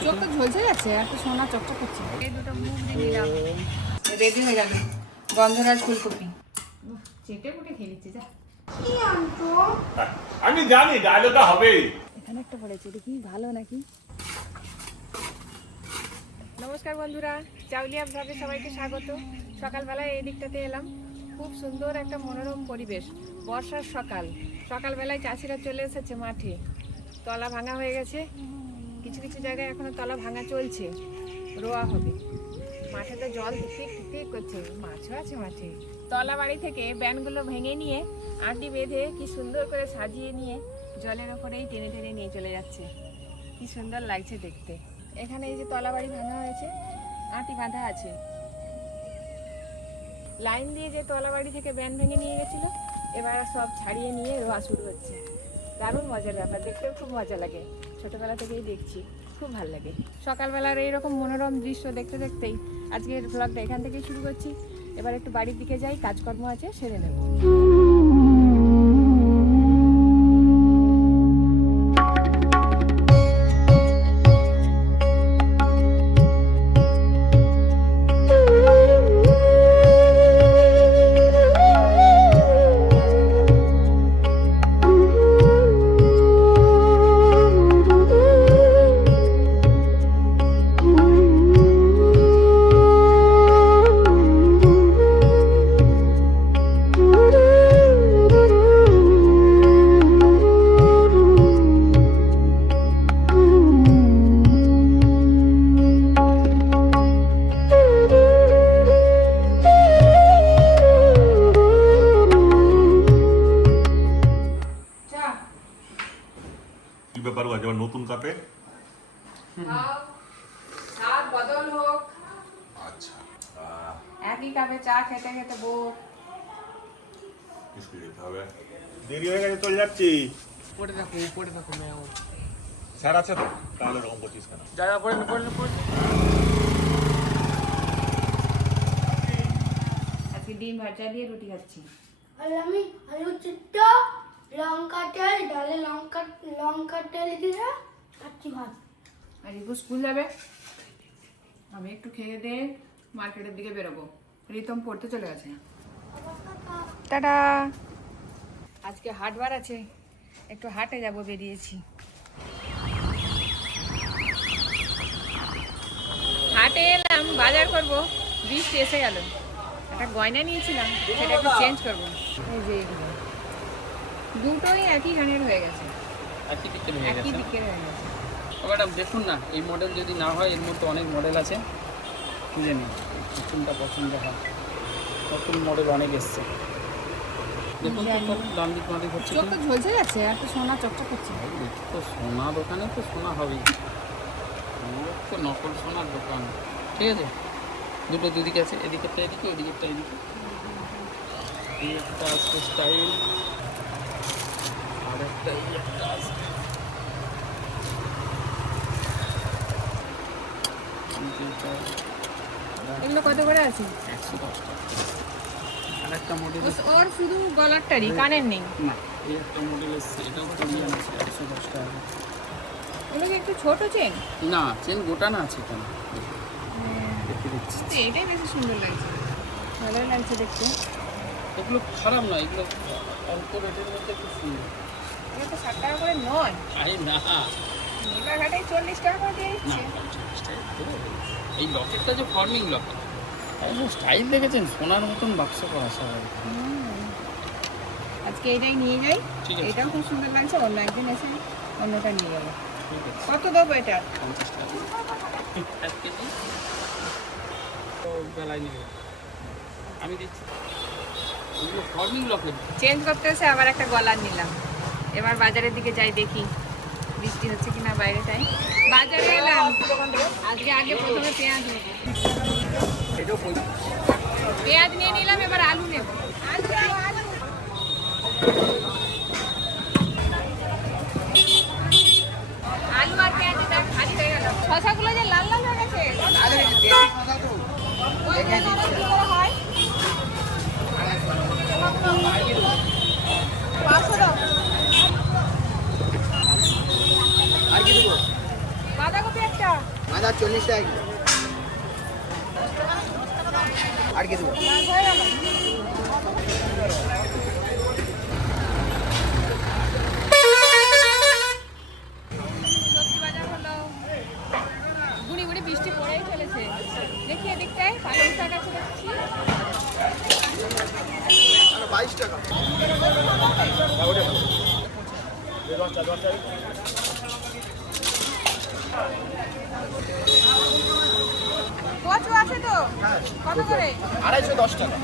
যাচ্ছে, চোখ তো ঝলসে যাচ্ছে, এত সোনা চকচক করছে। এই দুটো মুখ দিয়ে নিলাম, রেডি হয়ে গেল গন্ধরাজ ফুলকপি। চেটে পুটে খেয়ে নিচ্ছে যা। আমি জানি ডায়লগটা হবেই। এখানে একটা পড়েছে, দেখি ভালো নাকি। নমস্কার বন্ধুরা, চাউলিয়া ব্লগে সবাইকে স্বাগত। সকালবেলায় এই দিকটাতে এলাম, খুব সুন্দর একটা মনোরম পরিবেশ। বর্ষার সকাল, সকালবেলায় চাষিরা চলে এসেছে মাঠে। তলা ভাঙা হয়ে গেছে, কিছু কিছু জায়গায় এখনো তলা ভাঙা চলছে, রোয়া হবে। মাঠে তো জল টিক টিক করছে, মাছও আছে মাঠে। তলা বাড়ি থেকে ব্যানগুলো ভেঙে নিয়ে আঁটি বেঁধে কি সুন্দর করে সাজিয়ে নিয়ে জলের ওপরেই টেনে টেনে নিয়ে চলে যাচ্ছে। কি সুন্দর লাগছে দেখতে। এখানে এই যে তলা বাড়ি ভাঙা হয়েছে, আঁটি বাঁধা আছে। লাইন দিয়ে যে তলা বাড়ি থেকে ব্যান ভেঙে নিয়ে গেছিল, এবার সব ছাড়িয়ে নিয়ে রোয়া শুরু হচ্ছে। দারুণ মজার ব্যাপার, দেখতেও খুব মজা লাগে। ছোটবেলা থেকেই দেখছি, খুব ভালো লাগে। সকালবেলার এইরকম মনোরম দৃশ্য দেখতে দেখতেই আজকের ব্লগটা এখান থেকেই শুরু করছি। এবার একটু বাড়ির দিকে যাই, কাজকর্ম আছে সেরে নেব। কি ব্যাপার আছে নতুন কাপে? স্বাদ বদল হোক। আচ্ছা, একই কাপে চা খেতে খেতে বোর। স্কুলে যেতে হবে, দেরি হয়ে গেছে, চলে যাচ্ছি। পড়ে দেখো ম্যাও। স্যার আছে তো, তাহলে রকম করছিস কেন? যা পড়ে। আজকে ডিম ভাজা দিয়ে রুটি খাচ্ছি। আর আমি আলু চিত্ত লঙ্কা তেল ডালে লঙ্কা তেল দিয়ে খাচ্ছি ভাত। আর রিপু স্কুল যাবে, আমি একটু খেয়ে দিয়ে মার্কেটের দিকে বেরোবো। রিতম পড়তে চলে গেছে। টাটা। আজকে হাটবার আছে, একটু হাটে যাব, বেরিয়েছি। হাটে এলাম, বাজার করব, বৃষ্টি এসে গেল। একটা গয়না নিয়েছিলাম, সেটা একটু চেঞ্জ করবো। এই যে এগুলো দুটোই একই গানের হয়ে গেছে, একই দিকের হয়ে একই গেছে। দিকের হয়ে গেছে। ম্যাডাম দেখুন না, এই মডেল যদি না হয়, এর মধ্যে অনেক মডেল আছে, খুঁজে নিন কোনটা পছন্দ হয়। নতুন মডেল অনেক এসছে, দেখুন তো সব দাম দিক মাদিক হচ্ছে। চোখ তো ঝলসে যাচ্ছে, এত সোনা চকচক করছে। তো সোনা দোকানে তো সোনা হবেই, তো নকল সোনার দোকান। ঠিক আছে, দুটো দুদিকে আছে, এদিকেরটা এদিকে, ওদিকেরটা এদিকে। এই একটা আসছে স্টাইল, আর একটা এই একটা আসছে। এগুলো কত করে আছে? 110 টাকা। আর একটা মডেল ওর শুধু গলারটারই, কানের নেই। না, এই একটা মডেল এসছে, এটাও কোরিয়ান আছে, 110 টাকা। এগুলো কি একটু ছোট চেন? না, চেন গোটা না আছে কেন, দেখে দিচ্ছি। এটাই বেশি সুন্দর লাগছে, ভালোই লাগছে দেখতে। এগুলো খারাপ নয়, এগুলো অল্প রেটের মধ্যে খুব সুন্দর। এগুলো তো 60 টাকা করে নয়, আরে না, মেলাঘাটায় 40 টাকা করে দিয়ে না দিচ্ছে। 50 টাকা করে। এই লকেটটা যে ফর্মিং লকেট, স্টাইল দেখেছেন, সোনার মতন বাক্স করা সবাই। আজকে এটাই নিয়ে যাই, ঠিক আছে। এটাও খুব সুন্দর লাগছে। অন্য একদিন এসে অন্যটা নিয়ে যাবো। ঠিক আছে, কত দেবো এটা? 50 টাকা 1 কেজি। তো বেলায় নেবে, আমি দিচ্ছি। এগুলো ফর্মিং লকেট। চেঞ্জ করতে এসে আবার একটা গলার নিলাম। এবার বাজারের দিকে যাই, দেখি বৃষ্টি হচ্ছে কিনা বাইরে। তাই বাজারে এলাম। আজকে আগে প্রথমে পেঁয়াজ নেব, এটাও পেঁয়াজ নিয়ে নিলাম, এবার আলু নেব। আলু আর পেঁয়াজের দাম খালি হয়ে গেল। শসাগুলো যে লাল লাল হয়ে গেছে, ওইগুলো নরম কি করে হয়? 500 দাও। বাঁধাকপি একটা। বাজার 40 টাকা কিলো। আর কি দেবো? সবজি বাজার হলো, গুড়ি গুড়ি বৃষ্টি পড়েই চলেছে। দেখি এদিকটায় পালং শাক আছে দেখছি। 22 টাকা। কচু আছে তো? কত করে? 210 টাকা।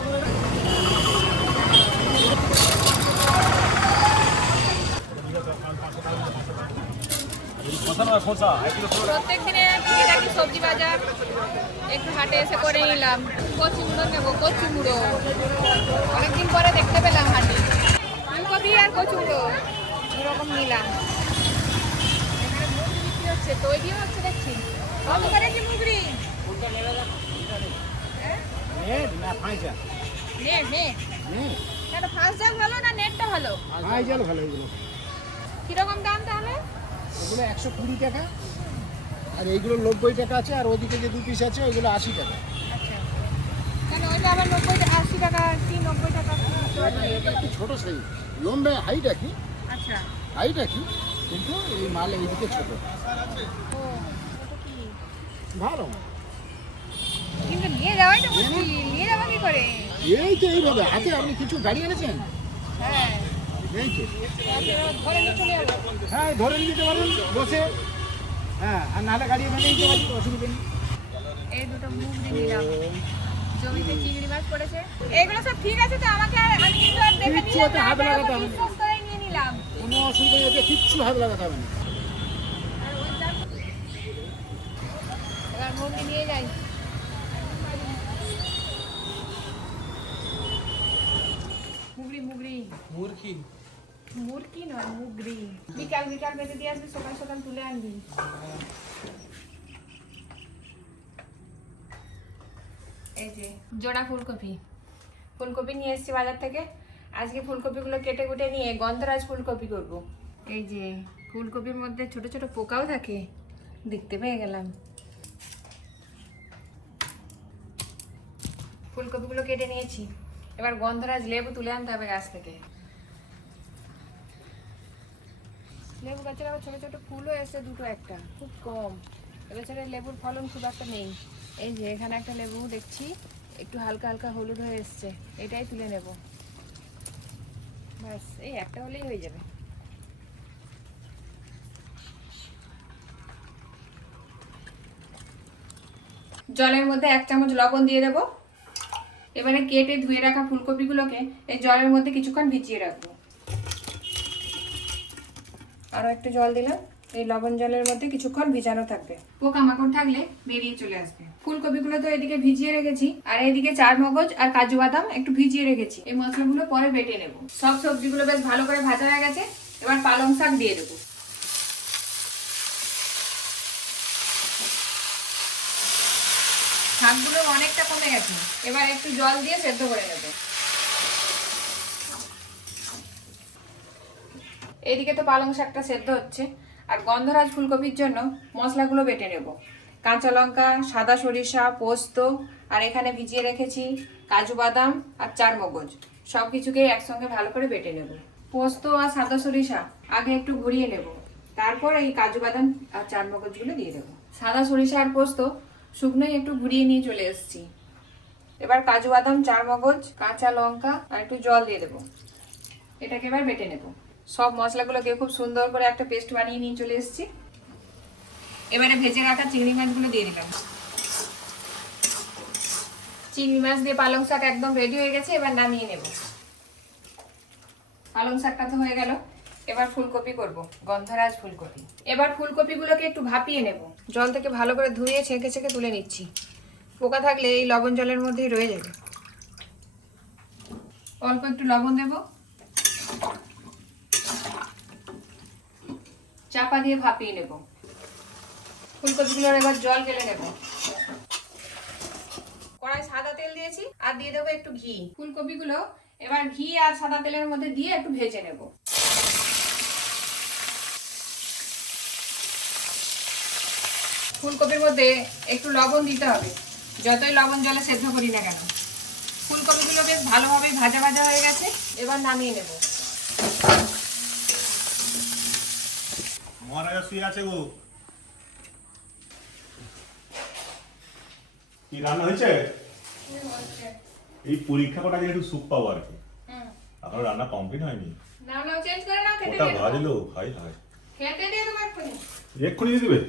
প্রত্যেক দিনে টুকিটাকি সবজি বাজার একটু হাটে এসে করে নিলাম। কচু মুড়ো নেবো, কচু মুড়ো অনেকদিন পরে দেখতে পেলাম হাটে। ফুলকপি আর কচু মুড়ো দুরকম নিলাম। এখানে মুগরি বিক্রি হচ্ছে, তৈরিও হচ্ছে দেখছি। কত করে কি মুগরি? না 5 টাকা। কেন ফার্স্ট জাল ভালো না নেটটা ভালো? 5 জাল ভালো এগুলো। কিরকম দাম তাহলে? এগুলো 120 টাকা। আর এইগুলো 90 টাকা আছে, আর ওদিকে যে 2 পিস আছে ওইগুলো 80 টাকা। আচ্ছা, কেন ওইটা আবার 80 টাকা কি 90 টাকা? এটা একটু ছোট সাইজ, লম্বা হাইট একই, আচ্ছা, হাইট একই, কিন্তু এই মাল এইদিকে ছোট। ও এটা কি? ভালো। কিন্তু নিয়ে যাওয়াই তো মুশকিল, নিয়ে যাবো কি করে? এই তো এইভাবে হাতে আপনি কিছু গাড়ি এনেছেন? হ্যাঁ, এই তো। ধরে নিয়ে চলে যাবো। হ্যাঁ, ধরে নিতে পারেন বসে। হ্যাঁ, আর নাহলে গাড়ি এখানে নিতে পারেন, অসুবিধা নেই। এই দুটো মুগরি নিলাম। জমিতে চিংড়ি মাছ পড়েছে। এগুলো সব ঠিক আছে তো? আমাকে আমি কিন্তু আর দেখে কিচ্ছু নিলাম ওতে না, হাত আমি লাগাতে হবে না। বিশ্বাস করেই নিয়ে নিলাম। কোনো অসুবিধা নেই, ওতে কিচ্ছু হাত লাগাতে হবে না। আর ওই এবার মুগরি নিয়ে যাই। মুগরি মুগরি মুরকি নয়, মুগরি। বিকাল বিকাল বেঁধে দিয়ে আসবি, সকাল সকাল তুলে আনবি। এই যে জোড়া ফুলকপি, ফুলকপি নিয়ে এসেছি বাজার থেকে। আজকে ফুলকপিগুলো কেটে কুটে নিয়ে গন্ধরাজ ফুলকপি করব। এই যে ফুলকপির মধ্যে ছোট ছোট পোকাও থাকে, দেখতে পেয়ে গেলাম। ফুলকপিগুলো কেটে নিয়েছি, এবার গন্ধরাজ লেবু তুলে আনতে হবে গাছ থেকে। লেবু গাছের আবার ছোট ছোট ফুলও এসে দুটো একটা, খুব কম। এবছরে লেবুর ফলন খুব একটা নেই। এই যে এখানে একটা লেবু দেখছি একটু হালকা হালকা হলুদ হয়ে এসছে, এটাই তুলে নেব। ব্যাস, এই একটা হলেই হয়ে যাবে। জলের মধ্যে 1 চামচ লবণ দিয়ে দেবো। এবারে কেটে ধুয়ে রাখা ফুলকপিগুলোকে এই জলের মধ্যে কিছুক্ষণ ভিজিয়ে রাখবো। আরো একটু জল দিলাম, এই লবণ জলের মধ্যে কিছুক্ষণ ভিজানো থাকবে। পোকামাকড় থাকলে বেরিয়ে চলে আসবে। ফুলকপিগুলো তো এদিকে ভিজিয়ে রেখেছি, আর এইদিকে চারমগজ আর কাজু বাদাম একটু ভিজিয়ে রেখেছি। এই মশলাগুলো পরে বেটে নেব। সব সবজিগুলো বেশ ভালো করে ভাজা হয়ে গেছে, এবার পালং শাক দিয়ে দেবো। শাকগুলো অনেকটা কমে গেছে, এবার একটু জল দিয়ে সেদ্ধ করে নেব। এইদিকে তো পালং শাকটা সেদ্ধ হচ্ছে, আর গন্ধরাজ ফুলকপির জন্য মশলাগুলো বেটে নেব। কাঁচা লঙ্কা, সাদা সরিষা, পোস্ত, আর এখানে ভিজিয়ে রেখেছি কাজু বাদাম আর চারমগজ, সব কিছুকে একসঙ্গে ভালো করে বেটে নেব। পোস্ত আর সাদা সরিষা আগে একটু ঘুরিয়ে নেব, তারপর এই কাজু বাদাম আর চারমগজগুলো দিয়ে দেবো। সাদা সরিষা আর পোস্ত শুকনোই একটু ঘুরিয়ে নিয়ে চলে এসেছি। এবার কাজু বাদাম, চারমগজ, কাঁচা লঙ্কা আর একটু জল দিয়ে দেবো। এটাকে এবার বেটে নেব। সব মশলাগুলোকে খুব সুন্দর করে একটা পেস্ট বানিয়ে নিয়ে চলে এসেছি। এবারে ভেজে রাখা চিংড়ি মাছগুলো দিয়ে দিলাম। চিংড়ি মাছ দিয়ে পালং শাক একদম রেডি হয়ে গেছে, এবার নামিয়ে নেব। পালং শাকটা তো হয়ে গেল, এবার ফুলকপি করব, গন্ধরাজ ফুলকপি। এবার ফুলকপিগুলোকে একটু ভাপিয়ে নেব। জল থেকে ভালো করে ধুয়ে ছেঁকে ছেঁকে তুলে নিচ্ছি। পোকা থাকলে এই লবণ জলের মধ্যেই রয়ে যাবে। অল্প একটু লবণ দেব, চাপা দিয়ে ভাপিয়ে নেব। ফুলকপিগুলোর এবার জল গেলে নেব। কড়াই সাদা তেল দিয়েছি, আর দিয়ে দেবো একটু ঘি। ফুলকপিগুলো এবার ঘি আর সাদা তেলের মধ্যে দিয়ে একটু ভেজে নেব। ফুলকপির মধ্যে একটু লবণ দিতে হবে, যতই লবণ জলে সেদ্ধ করি না কেন। ফুলকপিগুলো বেশ ভালোভাবে ভাজা ভাজা হয়ে গেছে, এবার নামিয়ে নেব। মহারাজা শুয়ে আছে গো। কি রান্না হয়েছে? এই পরীক্ষা কটা দিয়ে একটু সুপ পাবো আর কি। আপনার রান্না কমপ্লিট হয়নি। নাও নাও, চেঞ্জ করে নাও, খেতে ওটা দিয়ে দেবো। ভাজলো, হাই হাই। খেতে দিয়ে দেবো এক্ষুনি। এক্ষুনি দিয়ে দিবে?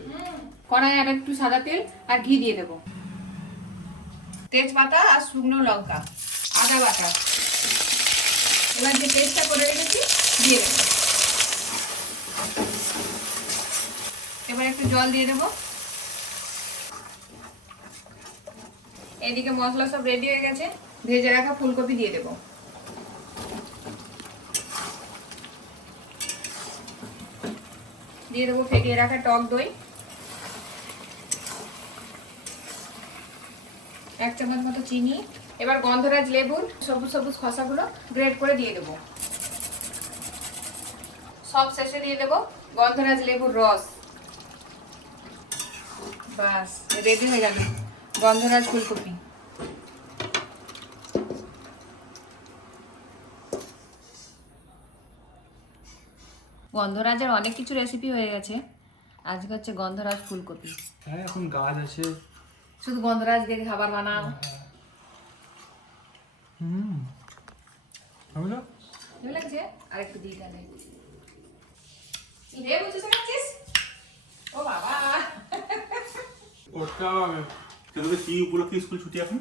কড়াইয়ে আর একটু সাদা তেল আর ঘি দিয়ে দেবো, তেজপাতা আর শুকনো লঙ্কা, আদা বাটা, এবার যে পেস্টটা করে রেখেছি দিয়ে দেবো। এবার একটু জল দিয়ে দেবো। এদিকে মশলা সব রেডি হয়ে গেছে, ভেজে রাখা ফুলকপি দিয়ে দেবো। দিয়ে দেবো ফেটিয়ে রাখা টক দই, 1 চামচ মতো চিনি। এবার গন্ধরাজ লেবুর সবুজ সবুজ খোসাগুলো গ্রেট করে দিয়ে দেবো। সব শেষে দিয়ে দেবো গন্ধরাজ লেবুর রস। বাস, রেডি হয়ে গেল গন্ধরাজ ফুলকপি। গন্ধরাজের অনেক কিছু রেসিপি হয়ে গেছে, আজকে হচ্ছে গন্ধরাজ ফুলকপি। হ্যাঁ, এখন গাছ আছে। শুধু গন্ধরাজ দিয়ে খাবার বানাও। হবে না? ভালো লাগছে? আর একটু দিই তাহলে। রে বুঝছিস খাচ্ছিস? ও বাবা, করতে হবে। তোদের কি উপলক্ষে স্কুল ছুটি এখন?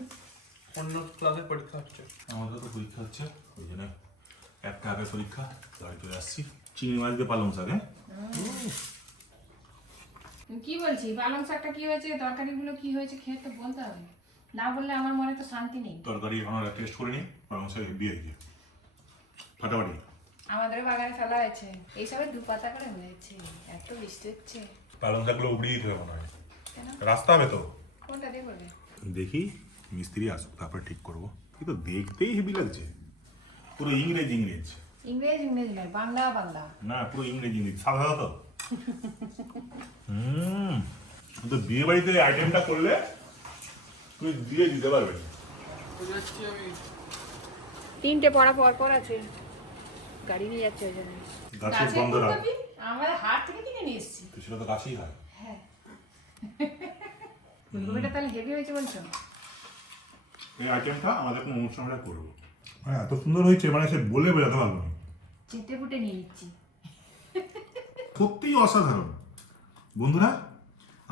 অন্য ক্লাসের পরীক্ষা হচ্ছে। আমাদের তো পরীক্ষা হচ্ছে, ওই জন্য একটা আগে পরীক্ষা, বাড়ি চলে আসছি। চিংড়ি মাছ দিয়ে পালং শাক। কি বলছি, পালং শাকটা কি হয়েছে, তরকারিগুলো কি হয়েছে খেয়ে তো বলতে হবে, না বললে আমার মনে তো শান্তি নেই। তরকারি এখন টেস্ট করে নিই, পালং শাক হেভি হয়েছে, ফাটাফাটি। আমাদের বাগানে ফেলা হয়েছে, এইসবে 2 পাতা করে হয়েছে, এত বৃষ্টি হচ্ছে। পালং শাকগুলো উপড়িয়ে দিতে হবে মনে হয়, কেন? রাস্তা হবে তো। কোনটা দিয়ে করবে? দেখি মিস্ত্রি আসুক, তারপরে ঠিক করবো। কিন্তু দেখতেই হেভি লাগছে, পুরো ইংরেজ ইংরেজ। ইংরেজ ইংরেজ নয়, বাংলা বাংলা। না, পুরো ইংরেজ ইংরেজ, সাদা সাদা তো। তো বিয়ে বাড়িতে আইটেমটা করলে তুই দিয়ে দিতে পারবে। বুঝাচ্ছি আমি। 3টে পড়া পর পর আছে, গাড়ি নিয়ে যাচ্ছে ওই জন্য। গাছের গন্ধরা, আমাদের হাট থেকে কিনে নিয়ে এসেছি। তো সেটা তো গাছেই হয়। হ্যাঁ, ফুলকপিটা তাহলে হেভি হয়েছে বলছো? এই আইটেমটা আমাদের কোনো অনুষ্ঠানটা করবো। হ্যাঁ, এত সুন্দর হয়েছে, মানে সে বলে বোঝাতে পারবো না। চেটে ফুটে নিয়ে নিচ্ছি। সত্যিই অসাধারণ। বন্ধুরা,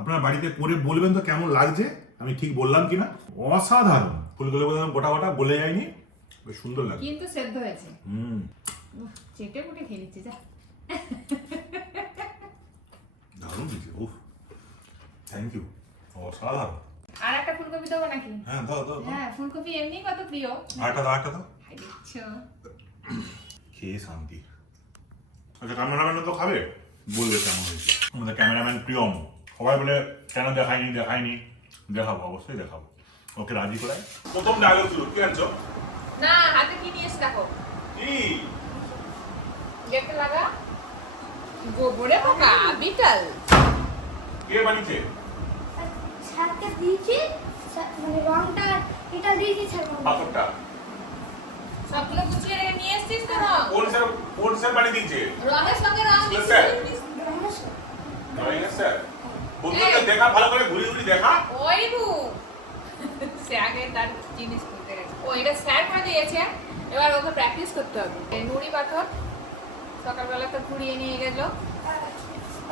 আপনারা বাড়িতে করে বলবেন তো কেমন লাগছে, আমি ঠিক বললাম কিনা। অসাধারণ, ফুলগুলো বললাম গোটা গোটা গলে যায়নি, বেশ সুন্দর লাগে। কিন্তু সেদ্ধ হয়েছে। উফ, চেটে ফুটে খেয়ে নিচ্ছি, যা। দারুণ দিয়েছে। উফ, থ্যাংক ইউ, অসাধারণ। আর একটা ফুলকপি দেবো নাকি? হ্যাঁ, দাও দাও দাও। হ্যাঁ, ফুলকপি এমনি কত প্রিয়। আরেকটা দাও, একটা দাও। খাই দিচ্ছ। খেয়ে শান্তি। আচ্ছা, ক্যামেরাম্যান তো খাবে, বলবে কেমন হয়েছে। আমাদের ক্যামেরাম্যান প্রিয়ম সবাই বলে কেন দেখায়নি দেখায়নি, দেখাবো, অবশ্যই দেখাবো। ওকে রাজি করায়। প্রথম ডায়লগ শুরু, কি আনছো? না, হাতে কি নিয়ে এসে দেখো। কি? গেটে লাগা গোবরে পোকা বিটল। কে বানিয়েছে? ছাদকে দিয়েছি, মানে রংটা এটা দিয়েছি ছাদ। পাথরটা সবগুলো গুছিয়ে রেখে নিয়ে এসেছিস তো রং? কোন স্যার বানিয়ে দিয়েছে? রঙের সঙ্গে রং স্কুলের স্যার? মিশিয়ে ড্রয়িং স্যার। বন্ধুদের দেখা, ভালো করে ঘুরি ঘুরি দেখা। ওই বু সে আগে তার জিনিস করতে গেছে। ও এটা স্যার করে দিয়েছে, এবার ওকে প্র্যাকটিস করতে হবে। এই নুড়ি পাথর সকালবেলা তো কুড়িয়ে নিয়ে গেল।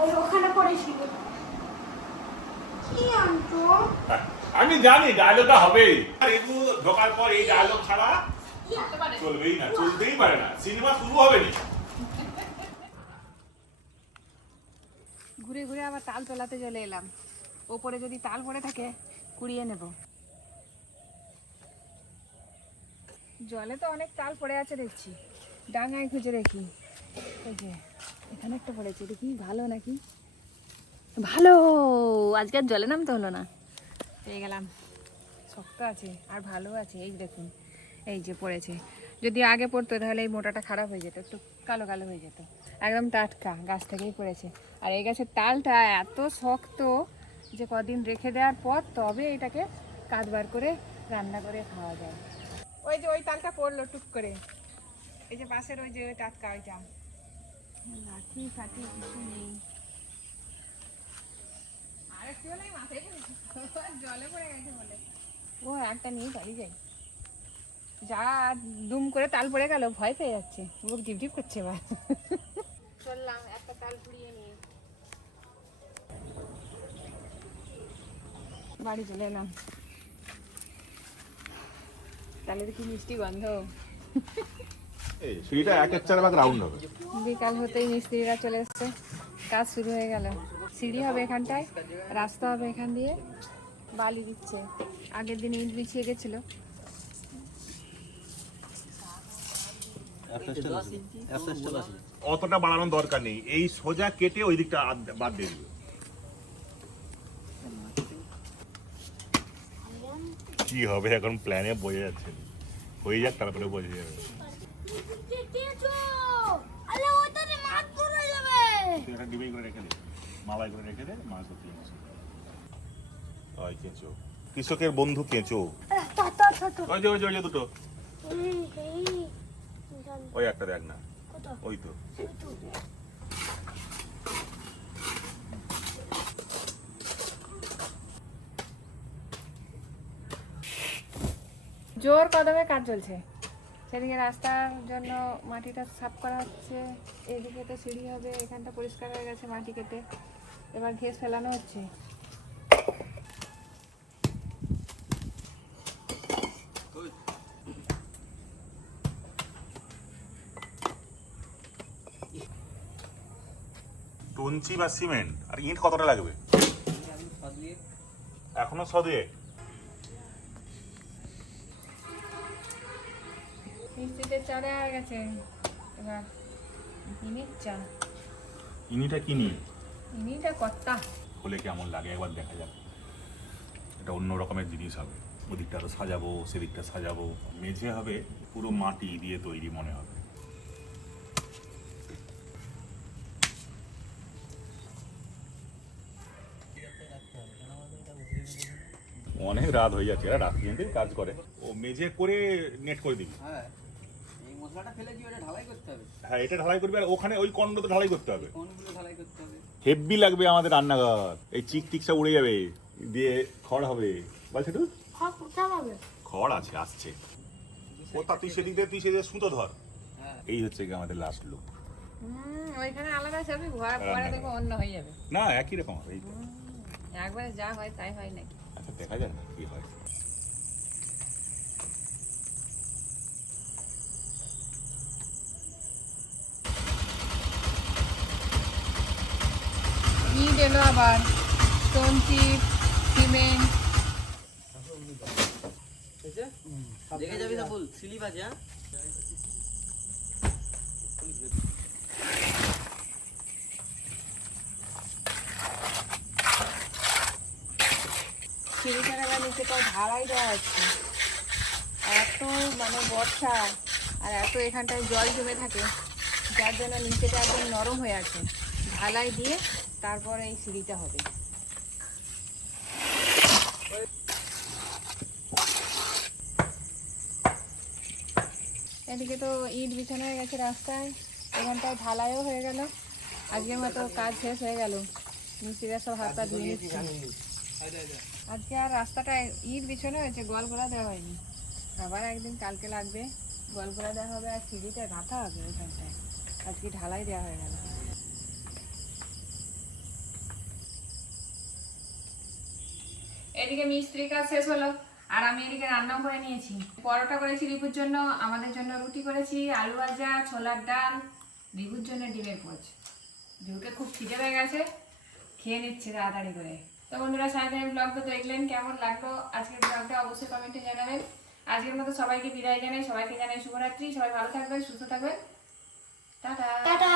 ওই ওখানে পড়েছিল। কি আনতো? আমি জানি ডায়লগটা হবেই, আর এগুলো ঢোকার পর এই ডায়লগ ছাড়া করতে পারে। চলবেই না, চলতেই পারে না, সিনেমা শুরু হবে না। ঘুরে ঘুরে আবার তাল তোলাতে চলে এলাম। ওপরে যদি তাল পড়ে থাকে কুড়িয়ে নেব। জলে তো অনেক তাল পড়ে আছে দেখছি, ডাঙায় খুঁজে দেখি। এই যে এখানে একটা পড়েছে, দেখি ভালো নাকি। ভালো, আজকে আর জলে নামতে হলো না, পেয়ে গেলাম। শক্ত আছে আর ভালো আছে, এই দেখুন, এই যে পড়েছে। যদি আগে পড়তো তাহলে এই মোটাটা খারাপ হয়ে যেত, একটু কালো কালো হয়ে যেত। একদম টাটকা, গাছ থেকেই পড়েছে। আর এই গাছের তালটা এত শক্ত যে কদিন রেখে দেওয়ার পর তবে এটাকে কাটবার করে রান্না করে খাওয়া যায়। ওই যে ওই তালটা পড়লো টুক করে, এই যে পাশের ওই যে টাটকা ওইটা লাঠি ফাঠি কিছু নেই। আর একটু নেই, মাথায় জলে পড়ে গেছে বলে ও একটা নিয়ে দাঁড়িয়ে যাই। যা দুম করে তাল পড়ে গেল, ভয় পেয়ে যাচ্ছে, বুক ঢিপ করছে এবার। চললাম একটা তাল পুড়িয়ে নিয়ে বাড়ি চলে এলাম। তাহলে কি মিষ্টি গন্ধ। এই সিঁড়িটা 1-4 ভাগ রাউন্ড হবে। বিকাল হতেই মিস্ত্রিরা চলে এসছে, কাজ শুরু হয়ে গেল। সিঁড়ি হবে এখানটায়, রাস্তা হবে এখান দিয়ে, বালি দিচ্ছে। আগের দিন ইট বিছিয়ে গেছিল। অতটা বাড়ানোর দরকার নেই, এই সোজা কেটে ওই দিকটা বাদ দিয়ে দিবে। কি হবে এখন প্ল্যানে বোঝা যাচ্ছে না। হয়ে যাক তারপরে বোঝা যাবে। কেঁচো, আরে ওটাতে মাছ ধরে যাবে। তুই একটা ডিবাই করে রেখে দে, মালাই করে রেখে দে, মাছ ধরতে যাবে। ওই কেঁচো, কৃষকের বন্ধু কেঁচো। ওই যে দুটো, ওই একটা দেখ না, ওই তো। জোর কদমে কাজ চলছে। সেদিকে রাস্তার জন্য মাটিটা সাফ করা হচ্ছে, এইদিকে তো সিঁড়ি হবে, এখানটা পরিষ্কার হয়ে গেছে মাটি কেটে, এবার ঘেস ফেলানো হচ্ছে। টঞ্চি বা সিমেন্ট আর ইট কতটা লাগবে? এখনো 100 দিয়ে। মিস্ত্রিতে চড়ে হয়ে গেছে, এবার ইনির চা। ইনিটা কিনি ইনিটা কর্তা। হলে কেমন লাগে একবার দেখা যাক। এটা অন্য রকমের জিনিস হবে। ওদিকটা আরো সাজাবো, সেদিকটা সাজাবো। মেঝে হবে পুরো মাটি দিয়ে তৈরি মনে হবে। অনেক রাত হয়ে যাচ্ছে, এরা রাত পর্যন্ত কাজ করে। ও মেঝে করে নেট করে দিবি। হ্যাঁ, এই মশলাটা ফেলে দিয়ে ওটা ঢালাই করতে হবে। হ্যাঁ, এটা ঢালাই করবি আর ওখানে ওই কর্ণতে ঢালাই করতে হবে। কোনগুলো ঢালাই করতে হবে? হেভি লাগবে আমাদের রান্নাঘর। এই চিক টিকসা উড়ে যাবে, দিয়ে খড় হবে। বল সেটু কোথায় হবে? খড় আছে, আসছে। ও তা তুই সেদিক দিয়ে সুতো ধর। হ্যাঁ। এই হচ্ছে কি আমাদের লাস্ট লুক। ওইখানে আলাদা ছবি, ঘর পরে দেখো অন্য হয়ে যাবে। না, একই রকম হবে। এই তো। একবারে যা হয় তাই হয় নাকি? আচ্ছা, দেখা যাক না কি হয়। ইট এলো আবার, স্টোন চিপ, সিমেন্ট। দেখে যাবি না ফুল স্লিপ আছে। হ্যাঁ, সিঁড়িটার আবার নিচেটাও ঢালাই দেওয়া হচ্ছে। এত মানে বর্ষা আর এত এখানটায় জল জমে থাকে, যার জন্য নিচেটা একদম নরম হয়ে আছে। ঢালাই দিয়ে তারপর এই সিঁড়িটা হবে। এদিকে তো ইট বিছানো হয়ে গেছে রাস্তায়, এখানটায় ঢালাইও হয়ে গেল। আজকের মতো কাজ শেষ হয়ে গেল, মিস্ত্রিরা সব হাত পা ধুয়ে নিচ্ছে। আজকে আর রাস্তাটায় ইট বিছানো হয়েছে, গলগোলা দেওয়া হয়নি। আবার একদিন কালকে লাগবে, গলগোলা দেওয়া হবে আর সিঁড়িটা গাঁথা হবে ওইখানটায়। আজকে ঢালাই দেওয়া হয়ে গেল। এদিকে মিস্ত্রি কাজ শেষ হলো আর আমি এদিকে রান্নাও করে নিয়েছি। পরোটা করেছি রিপুর জন্য, আমাদের জন্য রুটি করেছি, আলু ভাজা, ছোলার ডাল, রিপুর জন্য ডিমের পোচ। রিপুকে খুব খিদে হয়ে গেছে, খেয়ে নিচ্ছে তাড়াতাড়ি করে। তো বন্ধুরা, সারাদিন ব্লগটা দেখলেন, কেমন লাগলো আজকের ব্লগটা অবশ্যই কমেন্টে জানাবেন। আজকের মতো সবাইকে বিদায় জানাই, সবাইকে জানাই শুভরাত্রি। সবাই ভালো থাকবেন, সুস্থ থাকবেন, টাটা।